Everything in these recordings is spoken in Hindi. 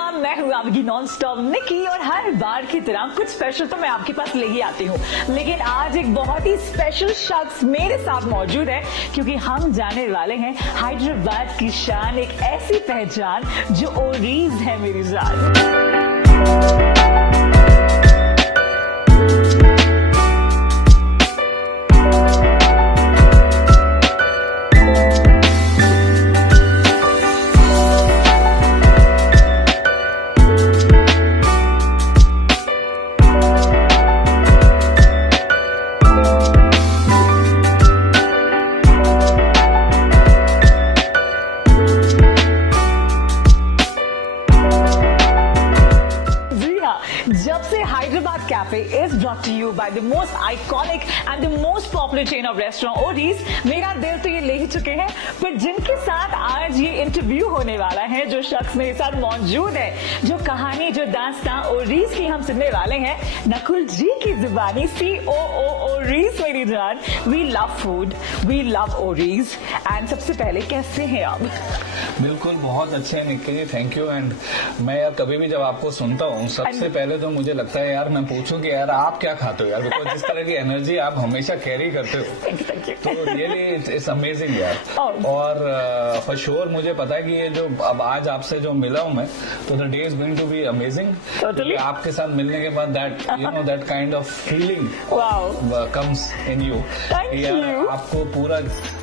राम, मैं हूँ आपकी नॉन स्टॉप निकी और हर बार की तरह कुछ स्पेशल तो मैं आपके पास ले ही आती हूँ, लेकिन आज एक बहुत ही स्पेशल शख्स मेरे साथ मौजूद है क्योंकि हम जाने वाले हैं हैदराबाद की शान, एक ऐसी पहचान जो ओरीज है मेरी जान। जब से Hyderabad cafe is brought to you by the most iconic and the most popular chain of restaurant Ohri's, मेरा दिल तो ये ले ही चुके हैं, पर जिनके साथ आज ये इंटरव्यू होने वाला है, जो शख्स मेरे साथ मौजूद है, जो कहानी, जो दास्तां ओरीज की हम सुनने वाले हैं, नकुल जी की जुबानी, COO ओरीज मेरी जान। We love food, we love Ohri's. And सबसे पहले कैसे हैं आप? बिल्कुल, बहुत अच्छे हैं Nikki ji, thank you. And मैं यार कभी भी जब आपको सुनता हूँ सबसे पहले तो मुझे लगता है यार मैं पूछूं कि यार आप क्या खाते हो यार, बिकॉज जिस तरह की एनर्जी आप हमेशा कैरी करते हो तो रियली इट्स अमेजिंग यार। और फॉर श्योर मुझे पता है कि ये जो अब आज आपसे जो मिला हूँ मैं, तो the day is going to be amazing. आपके साथ मिलने के बाद that you know that kind of feeling comes in you. आपको पूरा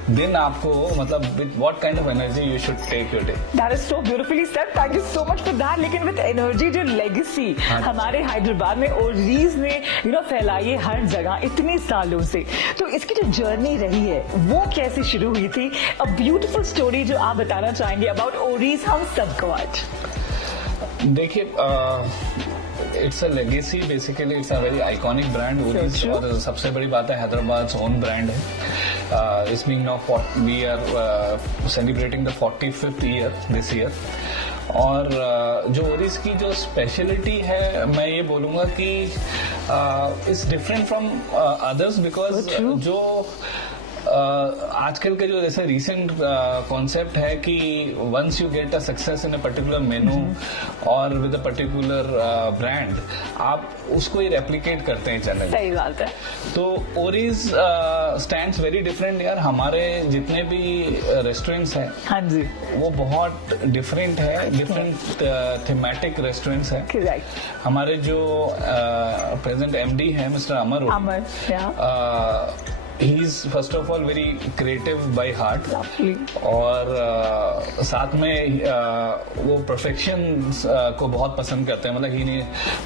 दिन आपको मतलब with what kind of energy you should take your day. That is so beautifully said, thank you so much for that. लेकिन विद एनर्जी जो लेगेसी हमारे हैदराबाद में ओरीज ने फैलाई है हर जगह इतने सालों से, तो इसकी जो जर्नी रही है वो कैसे शुरू हुई थी? अ ब्यूटीफुल स्टोरी जो आप बताना चाहेंगे अबाउट ओरीज हम सबको आज। देखिए, it's a legacy, basically it's a very iconic brand ओरीज। और सबसे बड़ी बात है हैदराबाद ओन ब्रांड है। इस being now we are celebrating the 45th year this year. और जो ओरीज की जो स्पेशलिटी है, मैं ये बोलूंगा कि it's different from others, because जो आजकल के जो जैसे रिसेंट कॉन्सेप्ट है कि once you get a success in a particular menu और विद अ पर्टिकुलर ब्रांड, आप उसको ही रेप्लिकेट करते हैं चैनल। सही बात है। तो ओरीज स्टैंड्स वेरी डिफरेंट यार। हमारे जितने भी रेस्टोरेंट्स हैं, हाँ जी, वो बहुत डिफरेंट है, डिफरेंट थीमेटिक रेस्टोरेंट्स हैं। करेक्ट। हमारे जो प्रेजेंट MD है mister Amar, he is first of all very creative by heart, और साथ में वो perfection को बहुत पसंद करते हैं। मतलब ही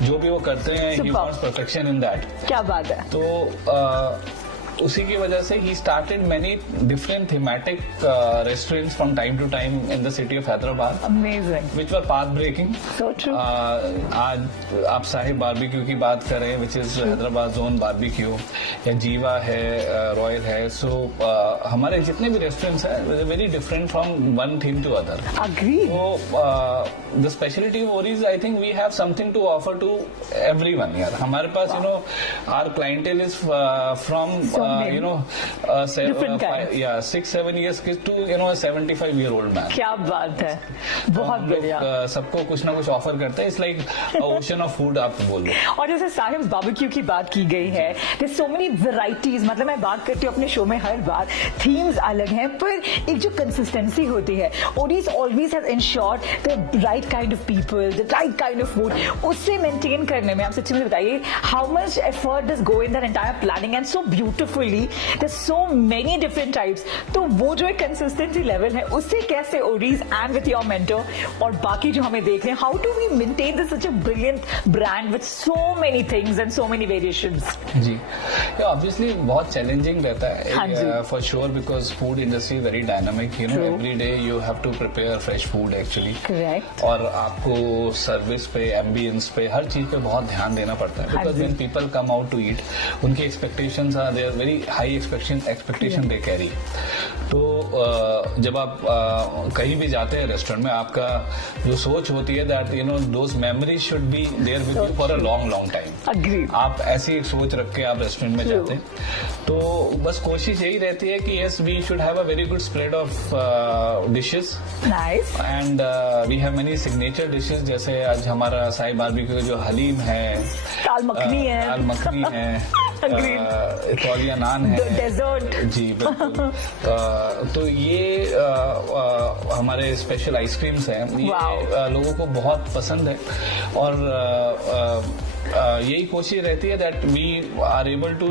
जो भी वो करते हैं he wants perfection in that। क्या बात है। तो उसी की वजह से he started many different thematic restaurants from time to time in the city of Hyderabad, amazing, which were path breaking। so true। आज आप साहिब बारबेक्यू की बात करें, which is Hyderabad zone barbecue, या जीवा है, रॉयल है। सो हमारे जितने भी रेस्टोरेंट्स हैं very different from one thing to other. Agreed। तो the speciality of Ories, I think we have something to offer to everyone यार। हमारे पास our clientele is from 6-7 years kids to 75-year-old man। क्या बात है, बहुत बढ़िया। सबको कुछ ना कुछ ऑफर करते हैं। It's like ocean of food आप बोल लो। और जैसे साहिब बारबेक्यू की बात की गई है, there's so many varieties। मतलब मैं बात करती हूँ अपने शो में हर बार, थीम्स अलग हैं पर एक जो कंसिस्टेंसी होती है, ओरीज always has insured the right kind of people, the right kind of food. उससे मेंटेन करने में आप सच्ची में बताइए how much effort does go in that entire planning and so beautifully there's so many different types। तो वो जो एक कंसिस्टेंसी लेवल है, उससे कैसे Ohri's and with your mentor और बाकी जो हमें देख रहे हैं, how do we maintain this such a brilliant brand with so many things and so many variations? जी, ऑब्वियसली बहुत चैलेंजिंग रहता है for sure, because food industry very dynamic. Every day you have to prepare fresh food actually. Correct. और आपको सर्विस पे, एम्बियंस पे, हर चीज पे बहुत ध्यान देना पड़ता है, because when people come out to eat, उनकी expectations are there very high expectation they carry. तो जब आप कहीं भी जाते हैं रेस्टोरेंट में, आपका जो सोच होती है that those memories should be there with you for a long time. आप ऐसी एक सोच रख के आप रेस्टोरेंट में जाते हैं, तो बस कोशिश यही रहती है कि yes we should have a very good spread of dishes, nice, and we have many signature dishes जैसे आज हमारा साई बारबेक्यू का जो हलीम है, दाल मखनी है, दाल मखनी है, इटालियन नान है, डेजर्ट। जी बिल्कुल। तो ये हमारे स्पेशल आइसक्रीम्स हैं, ये लोगों को बहुत पसंद है और यही कोशिश रहती है that we are able to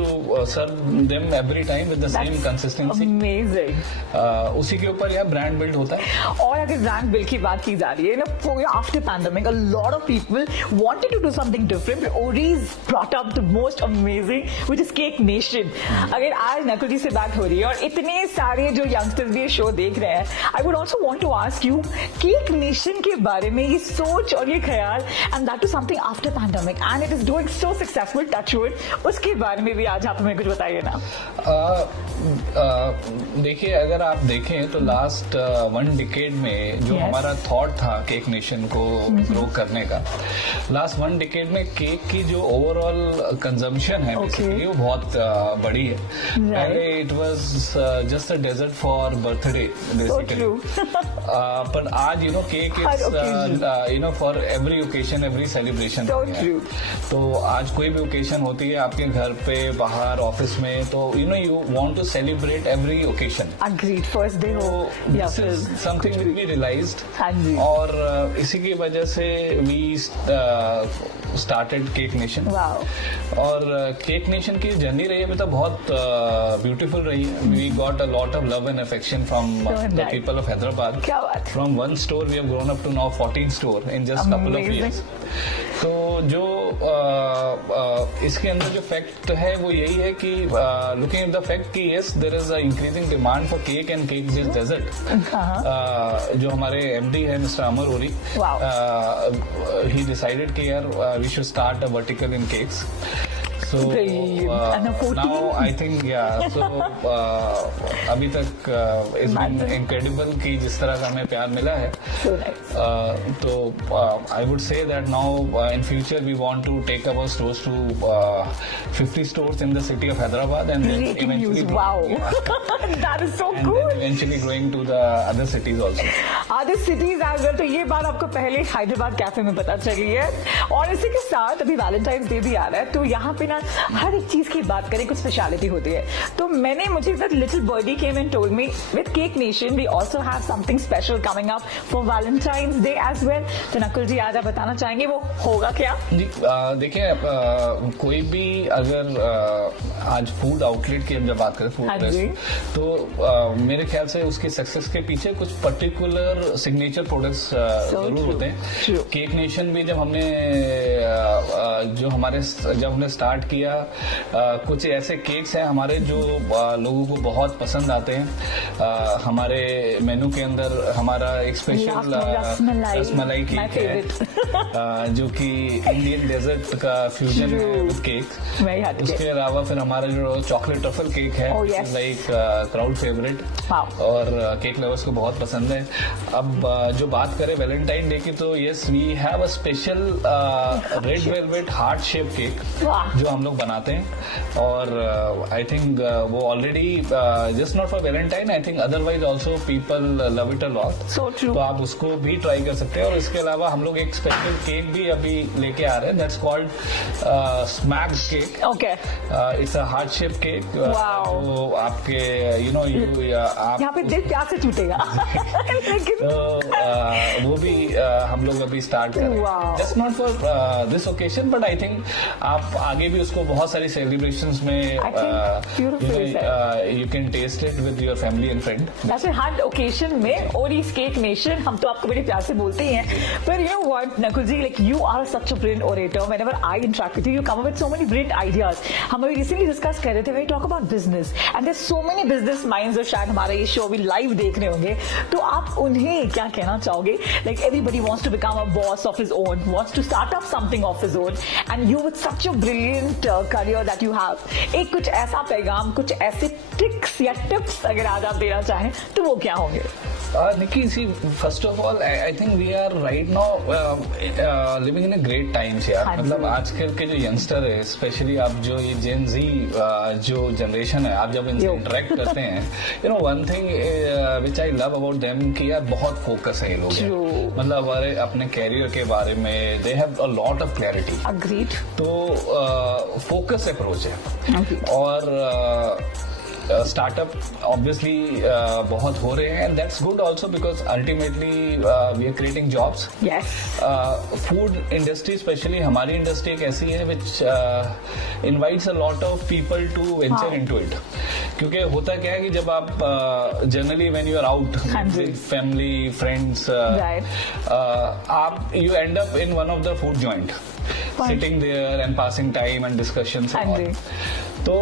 serve them every time with the same consistency. Amazing. उसी के ऊपर यह ब्रांड बिल्ड होता है। और अगर ब्रांड बिल्ड की बात की जा रही है ना, after pandemic a lot of people wanted to do something different. Ohri's brought up the most amazing which is Cake Nation. अगर आज नकुल जी से बात हो रही है और इतने सारे जो यंगस्टर्स भी ये शो देख रहे हैं, I would also want to ask you Cake Nation के बारे में ये सोच और ये ख्याल, and that is something after pandemic and it is doing so successful, touch wood, उसके बारे में भी आज आप हमें कुछ बताइए ना। देखिए, अगर आप देखें तो लास्ट 1 डिकेड में जो हमारा थॉट था केक नेशन को ग्रो करने का, लास्ट 1 डिकेड में केक की जो ओवरऑल कंजम्पशन है बेसिकली वो बहुत बड़ी है। पहले it was just a dessert for birthday basically, पर आज cake is for every occasion, every celebration. तो आज कोई भी ओकेजन होती है आपके घर पे, बाहर, ऑफिस में, तो you want to celebrate every occasion. Agreed, first day हो या फिर समथिंग विल बी रियलाइज्ड, और इसी की वजह से वी स्टार्टेड केक नेशन। और केक नेशन की जर्नी रही है तो बहुत ब्यूटीफुल रही है। We got a lot of love and affection from the people of Hyderabad. From 1 store we have grown up to now 14 store in just couple of years. तो जो इसके अंदर जो फैक्ट है वो यही है कि लुकिंग एट द फैक्ट कि yes there is a increasing demand for cake and cake dessert. जो हमारे एमडी है मिस्टर अमर ओरी, ही डिसाइडेड कि यार we should start a vertical in cakes. So now I think so अभी तक it's been incredible कि जिस तरह का हमें प्यार मिला है। तो I would say that now in future we want to take our stores to 50 stores in the city of Hyderabad and then eventually that is so cool. Eventually growing to the other cities also. Other cities as well। तो ये बात आपको पहले हैदराबाद कैफे में पता चली है। और इसी के साथ अभी वैलेंटाइंस डे भी आ रहा है, तो यहाँ पे ना हर एक चीज की बात करें कुछ स्पेशलिटी होती है। तो मुझे little birdie came and told me with Cake Nation we also have something special coming up for Valentine's Day as well. तो नकुल जी आज आप बताना चाहेंगे वो होगा क्या? जी देखिए, कोई भी अगर आज फूड आउटलेट की हम जब बात करें, फूड तो मेरे ख्याल से उसकी सक्सेस के पीछे कुछ पर्टिकुलर सिग्नेचर प्रोडक्ट्स जरूर होते हैं। केक नेशन भी जब हमने स्टार्ट किया, कुछ ऐसे केक्स हैं हमारे जो लोगों को बहुत पसंद आते हैं। हमारे मेनू के अंदर हमारा एक स्पेशल रसमलाई केक है जो कि इंडियन डेजर्ट का फ्यूजन है विद केक। उसके अलावा फिर हमारा जो चॉकलेट ट्रफल केक है लाइक क्राउड फेवरेट, और केक लवर्स को बहुत पसंद है। अब जो बात करें वैलेंटाइन डे की, तो yes we have a special red velvet heart shape cake जो हम लोग बनाते हैं। और आई थिंक वो already just not for Valentine, I think otherwise also people love it a lot. तो आप उसको भी ट्राई कर सकते हैं। और इसके अलावा हम लोग एक स्पेशल केक भी अभी लेके आ रहे हैं, that's called smacked cake. It's a heart shape cake. तो आपके आप यहाँ पे दिल प्यार से टूटेगा। तो वो भी हम लोग अभी स्टार्ट कर रहे हैं, just not for this occasion, but I think आप आगे भी उसको बहुत सारी सेलिब्रेशंस में you can taste it with your family and friend. वैसे हर ओकेजन में ओरीज केक नेशन हम तो आपको बड़े प्यार से बोलते ही हैं, पर you know what Nakul ji, like you are such a brilliant orator. Whenever I interact with you come up with so many brilliant ideas. हम अभी रिसेंटली डिस्कस कर रहे थे when we talk about business and there so many business minds, और शायद हमारा ये शो भी लाइव देख रहे होंगे, तो आप उन्हें क्या कहना चाहोगे? Like everybody wants to become a boss of his own, wants to start up something of his own, and you with such a brilliant brilliant career that you have, एक कुछ ऐसा पैगाम, कुछ ऐसे ट्रिक्स या टिप्स अगर आज आप देना चाहें तो वो क्या होंगे? Nikki, see, first of all, I think we are right now living in a great times यार. मतलब आजकल के जो यंगस्टर है, स्पेशली आप जो ये जेन जी जो जनरेशन है, आप जब इनसे इंटरेक्ट करते हैं, you know one thing which I love about them कि यार बहुत फोकस है ये लोग. मतलब हमारे अपने कैरियर के बारे में they have a lot of clarity. Agreed. तो फोकस अप्रोच है. और स्टार्टअप ऑब्वियसली बहुत हो रहे हैं, and that's good also because ultimately we are creating jobs. Food industry specially हमारी इंडस्ट्री एक ऐसी है which invites a lot of people to venture into it. क्योंकि होता क्या है कि जब आप generally when you are out with family friends, आप you end up in one of the food joint, sitting there and passing time and discussions and all. तो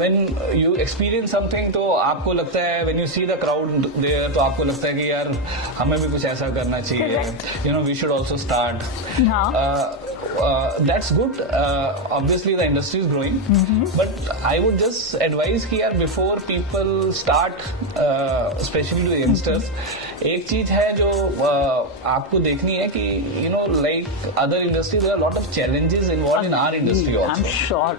when you experience something, तो आपको लगता है when you see the crowd there, तो आपको लगता है कि यार हमें भी कुछ ऐसा करना चाहिए. You know, we should also start. That's good. Obviously the industry is growing, but I would just advise कि यार before people start, especially to youngsters, एक चीज है जो आपको देखनी है कि you know, like other industries, there are a lot of challenges involved in our industry also. I'm sure.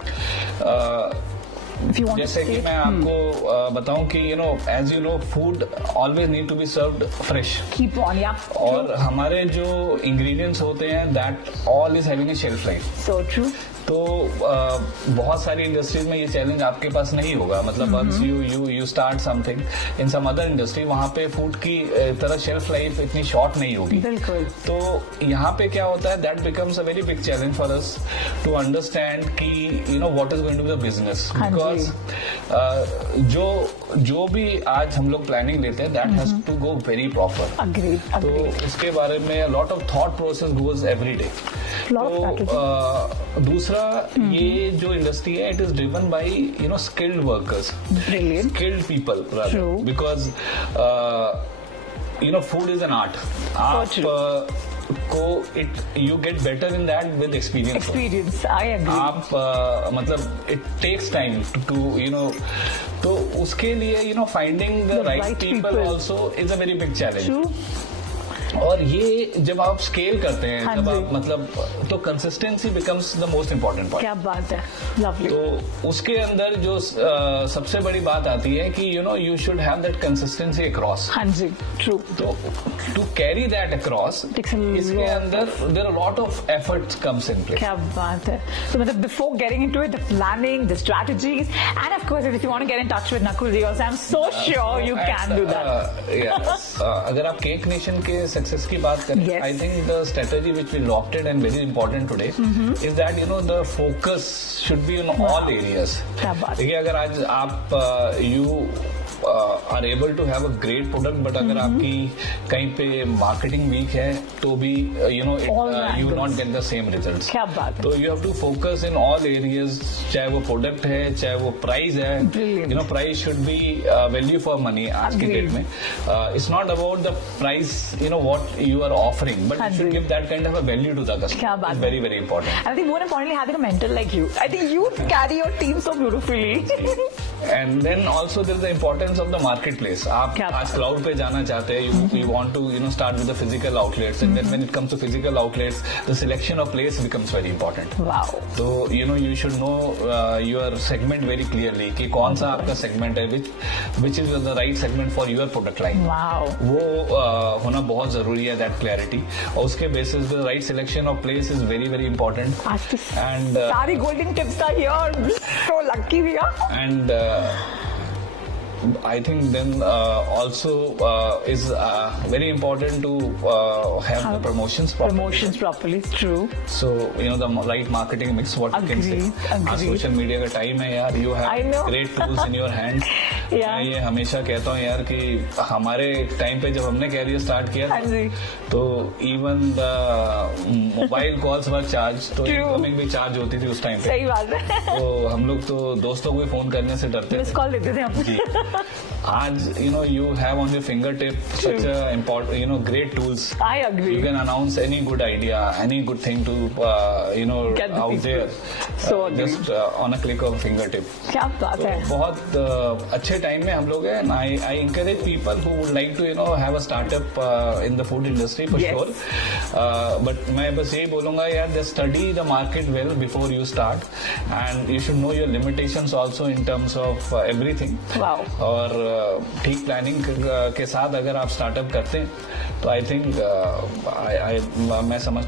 जैसे कि मैं आपको बताऊं कि you know, as you know, food always need to be served fresh. Keep on, yeah. और हमारे जो ingredients होते हैं, that all is having a shelf life. So true. तो बहुत सारी इंडस्ट्रीज में ये चैलेंज आपके पास नहीं होगा. मतलब once you start something in some other industry, वहाँ पे फूड की तरह शेल्फ लाइफ इतनी शॉर्ट नहीं होगी. बिल्कुल. तो यहाँ पे क्या होता है, that becomes a very big challenge for us to understand कि you know what is going to be the business. Because जो भी आज हम लोग प्लानिंग लेते हैं, that has to go very proper. तो उसके बारे में lot of thought process goes every day. तो दूसरा, ये जो इंडस्ट्री है, it is driven by you know skilled workers, skilled people, because you know food is an art. आप को you get better in that with experience. I agree. आप मतलब it takes time to you know, तो उसके लिए you know finding the right people also is a very big challenge. और ये जब आप स्केल करते हैं, जब आप मतलब, तो consistency becomes the most important part. क्या बात है, लवली. तो उसके अंदर जो सबसे बड़ी बात आती है कि you know you should have that consistency across. हाँ जी, ट्रू. तो टू कैरी दैट अक्रॉस, इसके अंदर there are lot of efforts comes in play. क्या बात है. तो मतलब before getting into it, the planning, the strategies, and of course if you want to get in touch with Nakul ji also, I am so sure you can do that. अगर आप केक नेशन के सक्सेस की बात करें, I think the strategy which we located and very important today is that you know the focus should be in all areas. देखिए, अगर आज आप you are able to have a great product, but अगर आपकी कहीं पे मार्केटिंग वीक है, तो भी you know you not get the same results. तो you have to focus in all areas, चाहे वो प्रोडक्ट है, चाहे वो प्राइस है. You know price should be value for money आज की डेट में. It's not about the price, you know what you are offering, but you should give that kind of a value to the customer. It's very, very important. And I think more importantly, having a mentor like you. I think you carry your team so beautifully. And then also there is the importance of the marketplace. आप आज cloud पे जाना चाहते हैं, you want to you know start with the physical outlets, and then when it comes to physical outlets, the selection of place becomes very important. Wow. So you know you should know your segment very clearly कि कौन सा आपका segment है, which is the right segment for your product line. Wow. वो होना बहुत जरूरी है, that clarity. और उसके basis the right selection of place is very, very important. And सारी golden tips are here. So lucky we are. And I think then also is very important to have the promotions properly. True. So you know the right marketing mix, what you can say. आज social media का time है यार. You have great tools in your hands. मैं ये हमेशा कहता हूँ यार कि हमारे टाइम पे जब हमने कैरियर स्टार्ट किया तो इवन मोबाइल कॉल्स वर चार्ज, तो इनकमिंग भी चार्ज होती थी उस टाइम पे. सही बात है. तो हम लोग तो दोस्तों को फोन करने से डरते थे. मिस कॉल देते थे हम. आज you have on your fingertip such a important great tools. I agree. You can announce any good idea, any good thing to Get the out people. there, So agreed. just on a click of a fingertip. क्या बात तो है. बहुत अच्छे टाइम में हम लोग हैं. And I encourage people who would like to have a startup in the food industry for Yes. sure. But मैं बस यही बोलूंगा यार, just study the market well before you start, and you should know your limitations also in terms of everything. Wow. और ठीक प्लानिंग के साथ अगर आप स्टार्टअप करते हैं तो आई थिंक मैं समझता हूँ